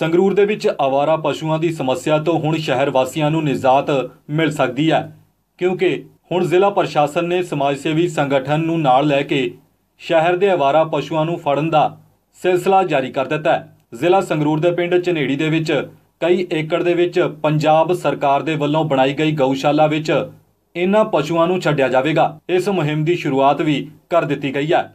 ਸੰਗਰੂਰ ਦੇ ਵਿੱਚ ਆਵਾਰਾ ਪਸ਼ੂਆਂ ਦੀ ਸਮੱਸਿਆ ਤੋਂ ਹੁਣ ਸ਼ਹਿਰ ਵਾਸੀਆਂ ਨੂੰ ਨਿਜਾਤ ਮਿਲ ਸਕਦੀ ਹੈ, ਕਿਉਂਕਿ ਹੁਣ ਜ਼ਿਲ੍ਹਾ ਪ੍ਰਸ਼ਾਸਨ ਨੇ ਸਮਾਜ ਸੇਵੀ ਸੰਗਠਨ ਨੂੰ ਨਾਲ ਲੈ ਕੇ ਸ਼ਹਿਰ ਦੇ ਆਵਾਰਾ ਪਸ਼ੂਆਂ ਨੂੰ ਫੜਨ ਦਾ ਸਿਲਸਿਲਾ ਜਾਰੀ ਕਰ ਦਿੱਤਾ ਹੈ। ਜ਼ਿਲ੍ਹਾ ਸੰਗਰੂਰ ਦੇ ਪਿੰਡ ਝਨੇੜੀ ਦੇ ਵਿੱਚ ਕਈ ਏਕੜ ਦੇ ਵਿੱਚ ਪੰਜਾਬ ਸਰਕਾਰ ਦੇ ਵੱਲੋਂ ਬਣਾਈ ਗਈ ਗਊਸ਼ਾਲਾ ਵਿੱਚ ਇਹਨਾਂ ਪਸ਼ੂਆਂ ਨੂੰ ਛੱਡਿਆ ਜਾਵੇਗਾ। ਇਸ ਮੁਹਿੰਮ ਦੀ ਸ਼ੁਰੂਆਤ ਵੀ ਕਰ ਦਿੱਤੀ ਗਈ ਹੈ।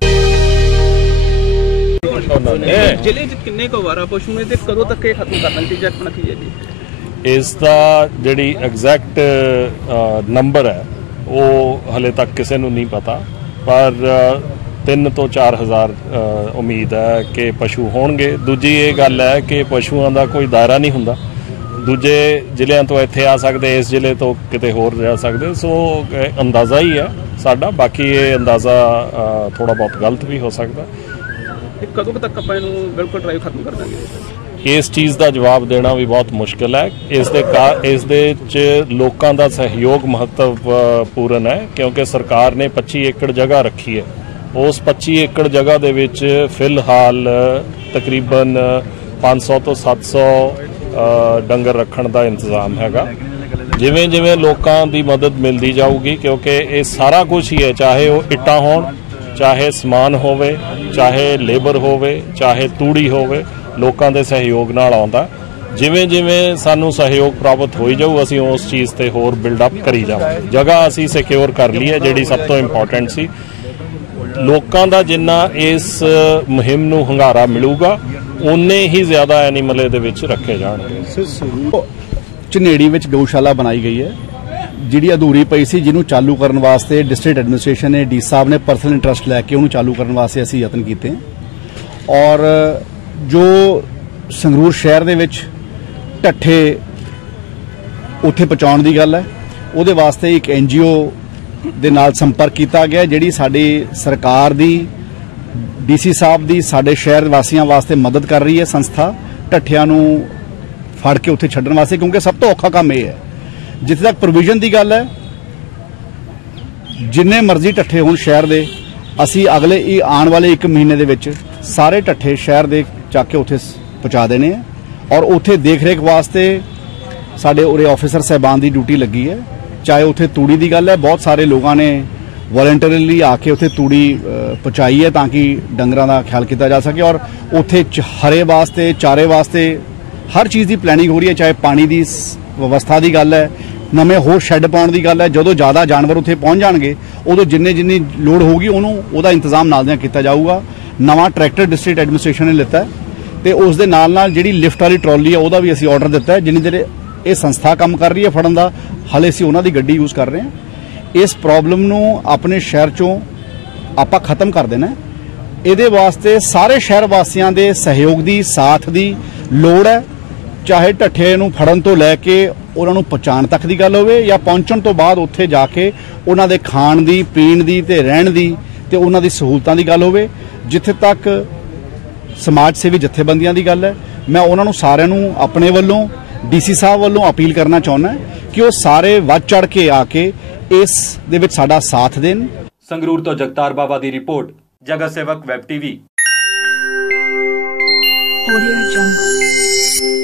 ਜ਼ਿਲ੍ਹੇ 'ਚ ਕਿੰਨੇ ਕੁ ਵਾਰਾ ਪਸ਼ੂ ਨੇ ਤੇ ਕਦੋਂ ਤੱਕ ਇਹ ਖਤਮ ਕਰਨਾ ਨਤੀਜਾ ਆਪਣਾ ਕੀ ਹੈ ਜੀ? ਇਸ ਦਾ ਜਿਹੜੀ ਐਗਜ਼ੈਕਟ ਨੰਬਰ ਹੈ ਉਹ ਹਲੇ ਤੱਕ ਕਿਸੇ ਨੂੰ ਨਹੀਂ ਪਤਾ। ਪਰ 3 ਤੋਂ 4000 ਉਮੀਦ ਹੈ ਕਿ ਪਸ਼ੂ ਹੋਣਗੇ। ਦੂਜੀ ਇਹ ਗੱਲ ਹੈ ਕਿ ਪਸ਼ੂਆਂ ਦਾ ਕੋਈ ਦਾਇਰਾ ਨਹੀਂ ਹੁੰਦਾ। ਦੂਜੇ ਜ਼ਿਲ੍ਹਿਆਂ ਤੋਂ ਇੱਥੇ ਆ ਸਕਦੇ ਇਸ ਜ਼ਿਲ੍ਹੇ ਤੋਂ ਕਿਤੇ ਹੋਰ ਜਾ ਸਕਦੇ। ਸੋ ਅੰਦਾਜ਼ਾ ਹੀ ਹੈ ਸਾਡਾ। ਬਾਕੀ ਇਹ ਅੰਦਾਜ਼ਾ ਥੋੜਾ ਬਹੁਤ ਗਲਤ ਵੀ ਹੋ ਸਕਦਾ। ਇਹ ਕਦੋਂ ਤੱਕ ਆਪਾਂ ਇਹਨੂੰ ਬਿਲਕੁਲ ਡਰਾਈਵ ਖਤਮ ਕਰ ਦਾਂਗੇ? ਇਸ ਚੀਜ਼ ਦਾ ਜਵਾਬ ਦੇਣਾ ਵੀ ਬਹੁਤ ਮੁਸ਼ਕਲ ਹੈ। ਇਸ ਦੇ ਕਾ- ਇਸ ਦੇ ਚ ਲੋਕਾਂ ਦਾ ਸਹਿਯੋਗ ਮਹੱਤਵਪੂਰਨ ਹੈ ਕਿਉਂਕਿ ਸਰਕਾਰ ਨੇ 25 ਏਕੜ ਜਗ੍ਹਾ ਰੱਖੀ ਹੈ। ਉਸ 25 ਏਕੜ ਜਗ੍ਹਾ ਦੇ ਵਿੱਚ ਫਿਲਹਾਲ ਤਕਰੀਬਨ 500 ਤੋਂ 700 ਅ, ਡੰਗਰ ਰੱਖਣ ਦਾ ਇੰਤਜ਼ਾਮ ਹੈਗਾ। ਜਿਵੇਂ ਜਿਵੇਂ ਲੋਕਾਂ ਦੀ ਮਦਦ ਮਿਲਦੀ ਜਾਊਗੀ ਕਿਉਂਕਿ ਇਹ ਸਾਰਾ ਕੁਝ ਹੀ ਹੈ ਚਾਹੇ ਉਹ ਇੱਟਾਂ ਹੋਣ ਚਾਹੇ ਸਮਾਨ ਹੋਵੇ, ਚਾਹੇ ਲੇਬਰ ਹੋਵੇ, ਚਾਹੇ ਤੂੜੀ ਹੋਵੇ, ਲੋਕਾਂ ਦੇ ਸਹਿਯੋਗ ਨਾਲ ਆਉਂਦਾ। ਜਿਵੇਂ ਜਿਵੇਂ ਸਾਨੂੰ ਸਹਿਯੋਗ ਪ੍ਰਾਪਤ ਹੋਈ ਜਾਊ, ਅਸੀਂ ਉਸ ਚੀਜ਼ ਤੇ ਹੋਰ ਬਿਲਡ ਅਪ ਕਰੀ ਜਾਵਾਂਗੇ। ਜਗ੍ਹਾ ਅਸੀਂ ਸਿਕਿਉਰ ਕਰ ਲਈ ਹੈ, ਜਿਹੜੀ ਸਭ ਤੋਂ ਇੰਪੋਰਟੈਂਟ ਸੀ। ਲੋਕਾਂ ਦਾ ਜਿੰਨਾ ਇਸ ਮੁਹਿੰਮ ਨੂੰ ਹੰਗਾਰਾ ਮਿਲੂਗਾ ਉਨੇ ਹੀ ਜ਼ਿਆਦਾ ਐਨੀਮਲ ਇਹਦੇ ਵਿੱਚ ਰੱਖੇ ਜਾਣਗੇ। ਝਨੇੜੀ ਵਿੱਚ ਗਊਸ਼ਾਲਾ ਬਣਾਈ ਗਈ ਹੈ। ਜਿਹੜੀ ਅਧੂਰੀ ਪਈ ਸੀ, ਜਿਹਨੂੰ ਚਾਲੂ ਕਰਨ ਵਾਸਤੇ ਡਿਸਟ੍ਰਿਕਟ ਐਡਮਿਨਿਸਟ੍ਰੇਸ਼ਨ ਨੇ ਡੀ ਸਾਹਿਬ ਨੇ ਪਰਸਨਲ ਇੰਟਰਸਟ ਲੈ ਕੇ ਉਹਨੂੰ ਚਾਲੂ ਕਰਨ ਵਾਸਤੇ ਅਸੀਂ ਯਤਨ ਕੀਤੇ। ਔਰ ਜੋ ਸੰਗਰੂਰ ਸ਼ਹਿਰ ਦੇ ਵਿੱਚ ਢੱਠੇ ਉੱਥੇ ਪਹੁੰਚਾਉਣ ਦੀ ਗੱਲ ਹੈ, ਉਹਦੇ ਵਾਸਤੇ ਇੱਕ ਐਨਜੀਓ ਦੇ ਨਾਲ ਸੰਪਰਕ ਕੀਤਾ ਗਿਆ, ਜਿਹੜੀ ਸਾਡੀ ਸਰਕਾਰ ਦੀ ਡੀਸੀ ਸਾਹਿਬ ਦੀ ਸਾਡੇ ਸ਼ਹਿਰ ਵਾਸੀਆਂ ਵਾਸਤੇ ਮਦਦ ਕਰ ਰਹੀ ਹੈ ਸੰਸਥਾ ਢੱਠਿਆਂ ਨੂੰ ਫੜ ਕੇ ਉੱਥੇ ਛੱਡਣ ਵਾਸਤੇ, ਕਿਉਂਕਿ ਸਭ ਤੋਂ ਔਖਾ ਕੰਮ ਇਹ ਹੈ। ਜਿੱਥੇ ਤੱਕ ਪ੍ਰੋਵੀਜ਼ਨ ਦੀ ਗੱਲ ਹੈ, ਜਿੰਨੇ ਮਰਜ਼ੀ ਢੱਠੇ ਹੋਣ ਸ਼ਹਿਰ ਦੇ, ਅਸੀਂ ਅਗਲੇ ਹੀ ਆਉਣ ਵਾਲੇ 1 ਮਹੀਨੇ ਦੇ ਵਿੱਚ ਸਾਰੇ ਢੱਠੇ ਸ਼ਹਿਰ ਦੇ ਚੱਕ ਕੇ ਉੱਥੇ ਪਹੁੰਚਾ ਦੇਣੇ ਆ। ਔਰ ਉੱਥੇ ਦੇਖ ਰੇਖ ਵਾਸਤੇ ਸਾਡੇ ਉਰੇ ਆਫੀਸਰ ਸਹਿਬਾਨ ਦੀ ਡਿਊਟੀ ਲੱਗੀ ਹੈ। ਚਾਹੇ ਉੱਥੇ ਤੂੜੀ ਦੀ ਗੱਲ ਹੈ, ਬਹੁਤ ਸਾਰੇ ਲੋਕਾਂ ਨੇ ਵੋਲੰਟਰੀਲੀ ਆ ਕੇ ਉੱਥੇ ਤੂੜੀ ਪਹੁੰਚਾਈ ਹੈ ਤਾਂ ਕਿ ਡੰਗਰਾਂ ਦਾ ਖਿਆਲ ਕੀਤਾ ਜਾ ਸਕੇ। ਔਰ ਉੱਥੇ ਚ- ਹਰੇ ਵਾਸਤੇ, ਚਾਰੇ ਵਾਸਤੇ ਹਰ ਚੀਜ਼ ਦੀ ਪਲੈਨਿੰਗ ਹੋ ਰਹੀ ਹੈ, ਚਾਹੇ ਪਾਣੀ ਦੀ ਵਿਵਸਥਾ ਦੀ ਗੱਲ ਹੈ, ਨਵੇਂ ਹੋਰ ਸ਼ੈੱਡ ਪਾਉਣ ਦੀ ਗੱਲ ਹੈ, ਜਦੋਂ ਜ਼ਿਆਦਾ ਜਾਨਵਰ ਉੱਥੇ ਪਹੁੰਚ ਜਾਣਗੇ, ਉਦੋਂ ਜਿੰਨੇ ਜਿੰਨੀ ਲੋਡ ਹੋਊਗੀ, ਉਹਨੂੰ ਉਹਦਾ ਇੰਤਜ਼ਾਮ ਨਾਲ ਦਿਆਂ ਕੀਤਾ ਜਾਊਗਾ। ਨਵਾਂ ਟਰੈਕਟਰ ਡਿਸਟ੍ਰਿਕਟ ਐਡਮਿਨਿਸਟ੍ਰੇਸ਼ਨ ਨੇ ਲਿੱਤਾ ਹੈ ਤੇ ਉਸ ਦੇ ਨਾਲ ਨਾਲ ਜਿਹੜੀ ਲਿਫਟ ਵਾਲੀ ਟਰਾਲੀ ਹੈ, ਉਹਦਾ ਵੀ ਅਸੀਂ ਆਰਡਰ ਦਿੱਤਾ ਜਿੰਨੀ ਦੇਰ ਇਹ ਸੰਸਥਾ ਕੰਮ ਕਰ ਰਹੀ ਹੈ ਫੜਨ ਦਾ, ਹਲੇ ਅਸੀਂ ਉਹਨਾਂ ਦੀ ਗੱਡੀ ਯੂਜ਼ ਕਰ ਰਹੇ ਹਾਂ। ਇਸ ਪ੍ਰੋਬਲਮ ਨੂੰ ਆਪਣੇ ਸ਼ਹਿਰ ਚੋਂ ਆਪਾਂ ਖਤਮ ਕਰ ਦੇਣਾ ਇਹਦੇ ਵਾਸਤੇ ਸਾਰੇ ਸ਼ਹਿਰ ਵਾਸੀਆਂ ਦੇ ਸਹਿਯੋਗ ਦੀ, ਸਾਥ ਦੀ ਲੋੜ ਹੈ। ਚਾਹੇ ਢੱਠੇ ਨੂੰ ਫੜਨ ਤੋਂ ਲੈ ਕੇ ਉਹਨਾਂ ਨੂੰ ਪਹੁੰਚਾਉਣ ਤੱਕ ਦੀ ਗੱਲ ਹੋਵੇ ਜਾਂ ਪਹੁੰਚਣ ਤੋਂ ਬਾਅਦ ਉੱਥੇ ਜਾ ਕੇ ਉਹਨਾਂ ਦੇ ਖਾਣ ਦੀ ਪੀਣ ਦੀ ਤੇ ਰਹਿਣ ਦੀ ਤੇ ਉਹਨਾਂ ਦੀ ਸਹੂਲਤਾਂ ਦੀ ਗੱਲ ਹੋਵੇ ਜਿੱਥੇ ਤੱਕ ਸਮਾਜ ਸੇਵੀ ਜਥੇਬੰਦੀਆਂ ਦੀ ਗੱਲ ਹੈ ਮੈਂ ਉਹਨਾਂ ਨੂੰ ਸਾਰਿਆਂ ਨੂੰ ਆਪਣੇ ਵੱਲੋਂ ਡੀਸੀ ਸਾਹਿਬ ਵੱਲੋਂ ਅਪੀਲ ਕਰਨਾ ਚਾਹੁੰਦਾ ਕਿ ਉਹ ਸਾਰੇ ਵੱਧ ਚੜ ਕੇ ਆ ਕੇ ਇਸ ਦੇ ਵਿੱਚ ਸਾਡਾ ਸਾਥ ਦੇਣ ਸੰਗਰੂਰ ਤੋਂ ਜਗਤਾਰ ਬਾਬਾ ਦੀ ਰਿਪੋਰਟ ਜਗਤ ਸੇਵਕ ਵੈਬ ਟੀਵੀ Audio Jungle.